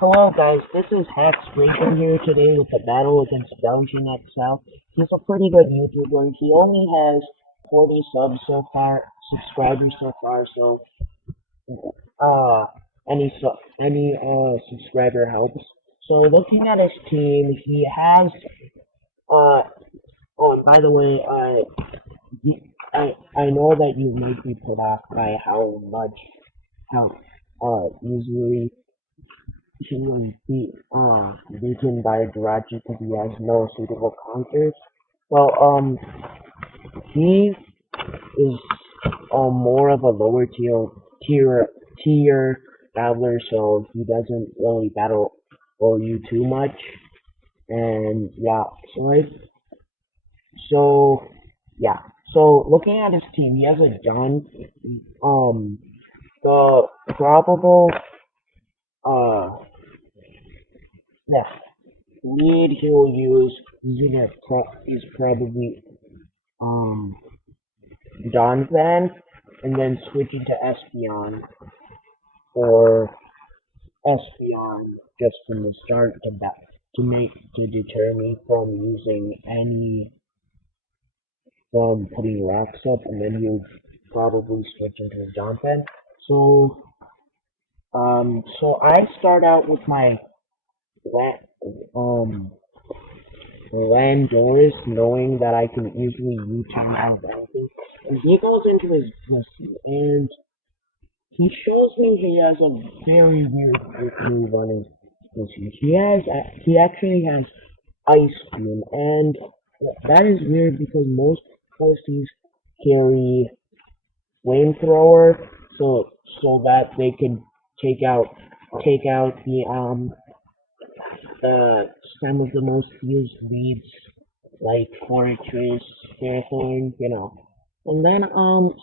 Hello guys, this is Hax Breaker here today with a battle against Belgian XL. He's a pretty good YouTuber. He only has 40 subs so far, subscribers so far, so uh any subscriber helps. So looking at his team, he has uh oh, and by the way, I know that you might be put off by how easily he was beaten by Jirachi because he has no suitable counters. Well, he is more of a lower tier tier battler, so he doesn't really battle you too much. And yeah, so yeah, so looking at his team, he has a John. The probable uh yeah lead he will use is probably um Don Van, and then switching to Espion or Espion just from the start to deter me from using any from putting rocks up, and then you probably switch into Don Van. So so I start out with my la- um Landorus, knowing that I can easily U-turn out of anything, and he goes into his pussy, and he shows me he has a very weird quick move on his pussy. He actually has Ice Beam, and that is weird because most pussies carry Flamethrower, so that they can take out the some of the most used leads like Fortress, Fairthorn, And then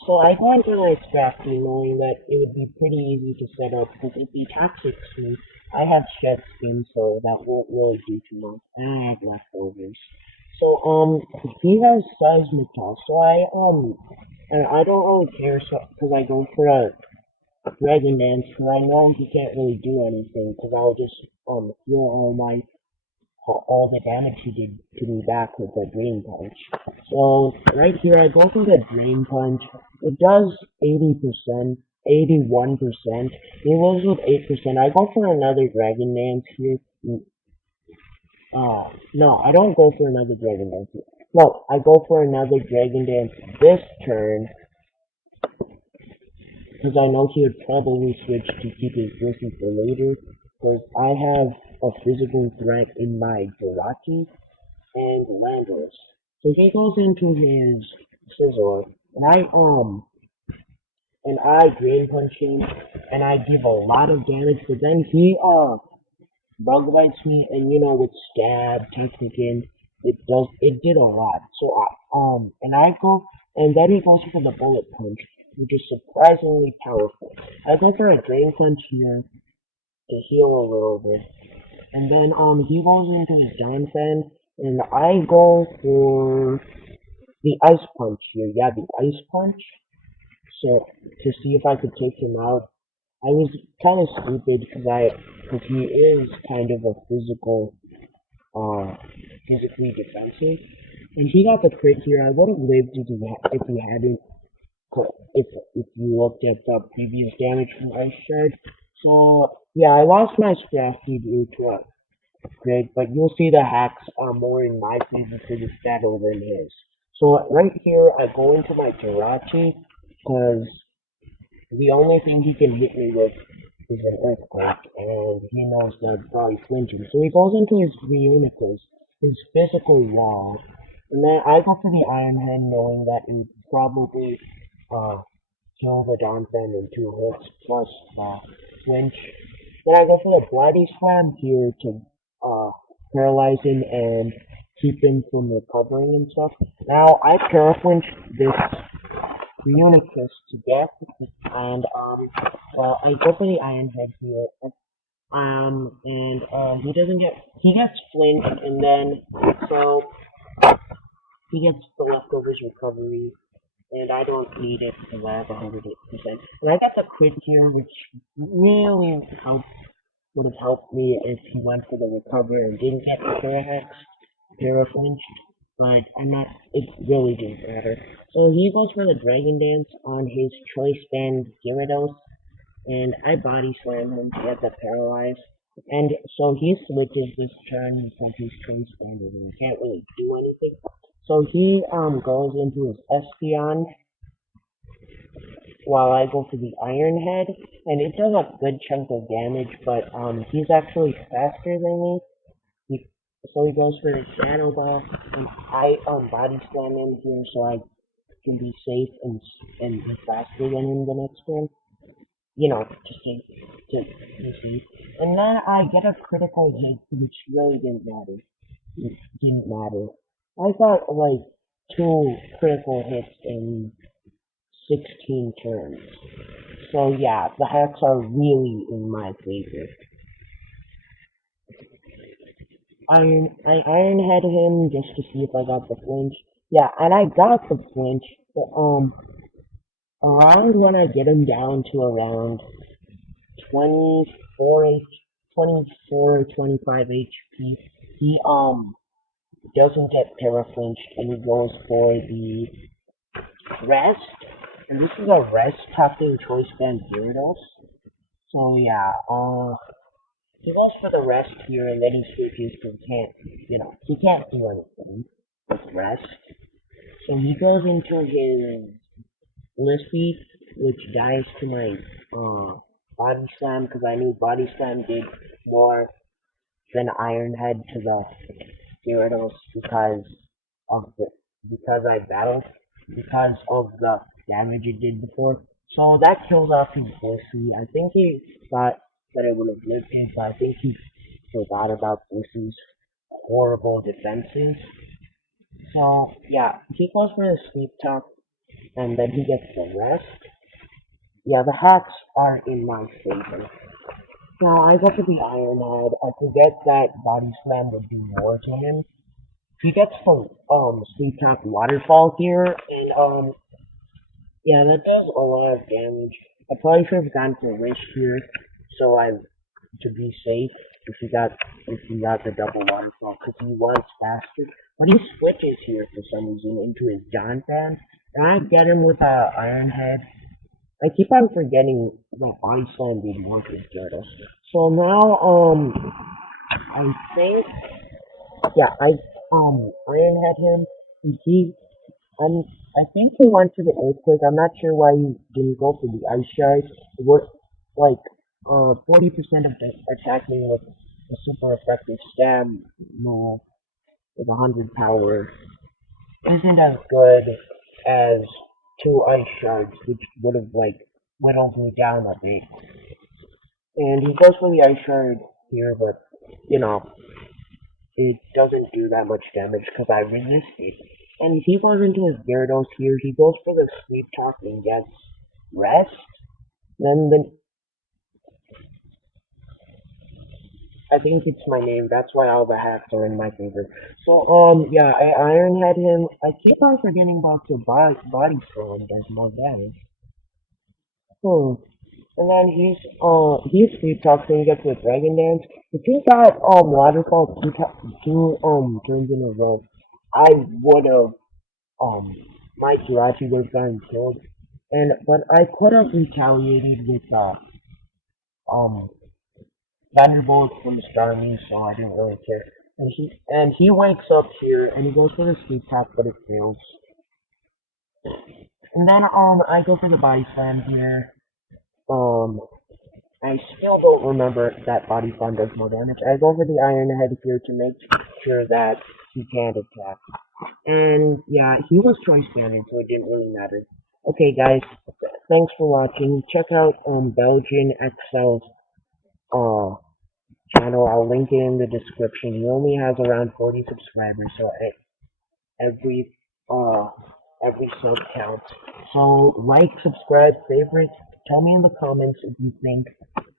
so I go into my Scrafty knowing that it would be pretty easy to set up because if he toxic me, I have shed skin, so that won't really do too much. And I have leftovers. So he has seismic toss, so and I don't really care because I go for a Dragon Dance because I know he can't really do anything because I'll just heal all the damage he did to me back with the Drain Punch. So right here I go for the Drain Punch. It does 80%, 81%. He lives with 8%. I go for another Dragon Dance here. No, I don't go for another Dragon Dance here. No, I go for another Dragon Dance this turn because I know he would probably switch to keep his Griffin for later, because I have a physical threat in my Jirachi and Landorus. So he goes into his Scissor, and I Drain Punch him, and I give a lot of damage, but then he Bug Bites me, and with Stab, Technican, it did a lot. So and then he goes for the Bullet Punch, which is surprisingly powerful. I go for a Drain Punch here to heal a little bit, and then he goes into his Johnson, and I go for the Ice Punch here. Yeah, the Ice Punch. So to see if I could take him out, I was kind of stupid because he is kind of a physically defensive, and he got the crit here. I would have lived if he hadn't. If you looked at the previous damage from Ice Shard. So yeah, I lost my Scrafty due to a crit, but you'll see the hacks are more in my favor for this battle than his. So right here, I go into my Jirachi because the only thing he can hit me with is an earthquake, and he knows that probably flinching. So he goes into his Reuniclus, his physical wall, and then I go for the Iron Hand, knowing that it would probably kill the Johnson in 2 hits plus flinch. Then I go for the Bloody Slam here to paralyze him and keep him from recovering and stuff. Now I paraflinch this Reuniclus to death, and I go for the Iron Head here, and he gets flinched, and then so he gets the leftovers recovery, and I don't need it because I have 100%. And I got the crit here, which really helped would have helped me if he went for the recover and didn't get the PARAFLINCH, but I'm not, it really didn't matter. So he goes for the Dragon Dance on his Choice Band Gyarados, and I body slam him to get the paralyze. And so he switches this turn because he's Choice Banded and can't really do anything. So he goes into his Espeon while I go for the Iron Head, and it does a good chunk of damage, but he's actually faster than me. He, so he goes for the Shadow Ball, and I body slam him here so I can be safe and be faster than him the next turn. You know, to be safe. And then I get a critical hit, which really didn't matter. It didn't matter. I got like 2 critical hits in 16 turns. So yeah, the hacks are really in my favor. I Iron Head him just to see if I got the flinch. Yeah, and I got the flinch. But, around when I get him down to around 24 H, 24 25 HP, he doesn't get paraflinched and he goes for the rest. And this is a rest tucking choice band Gyarados. So yeah, he goes for the rest here and then he switches because he can't do anything with rest. So he goes into his Lispy, which dies to my body slam because I knew body slam did more than Iron Head to the Gyarados because I battled because of the damage it did before. So that kills off his Blissey. I think he thought that it would have lived him, but I think he forgot about Blissey's horrible defenses. So yeah, he goes for the Sleep Talk and then he gets the rest. Yeah, the hacks are in my favor. Now I go for the Iron Head. I forget that Body Slam would do more to him. He gets the Sleep Talk Waterfall here, and yeah, that does a lot of damage. I probably should have gone for Wish here, so I to be safe if he got the double waterfall because he was faster. But he switches here for some reason into his John Fan, and I get him with a Iron Head. I keep on forgetting that Body Slam did more to Gyarados. So now I think I Iron Head him. And um I think he went to the Earthquake. I'm not sure why he didn't go for the Ice Shard. It would like 40% of the attacking with a super effective stab move with 100 power isn't as good as 2 Ice Shards, which would have like whittled me down a bit. And he goes for the Ice Shard here, but you know, it doesn't do that much damage because I resisted. And he goes into his Gyarados here. He goes for the Sleep Talk and gets rest. Then I think it's my name. That's why all the hacks are in my favor. So yeah, I Iron Head him. I keep on forgetting about the body slam does more damage. Hmm. And then he's Sleep Talk and gets with Dragon Dance. If he got Waterfall two turns in a row, I would have my Jirachi would have gotten killed. But I could have retaliated with um Thunderbolt from Starmie, so I didn't really care. And he wakes up here and he goes for the Sleep Talk, but it fails. And then I go for the Body Slam here. Um I still don't remember that Body Slam does more damage. I go for the Iron Head here to make sure that he can't attack. And yeah, he was choice banded, so it didn't really matter. Okay, guys, thanks for watching. Check out Belgian Excel's uh channel. I'll link it in the description. He only has around 40 subscribers, so every uh every sub counts. So like, subscribe, favorite. Tell me in the comments if you think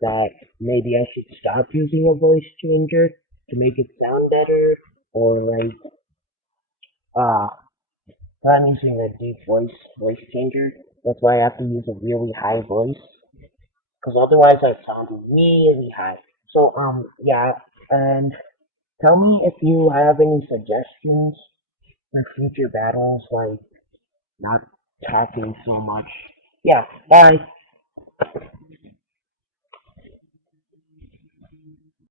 that maybe I should stop using a voice changer to make it sound better, or like uh I'm using a deep voice changer. That's why I have to use a really high voice, because otherwise I sound really high. So yeah, and tell me if you have any suggestions for future battles, like not talking so much. Yeah, bye.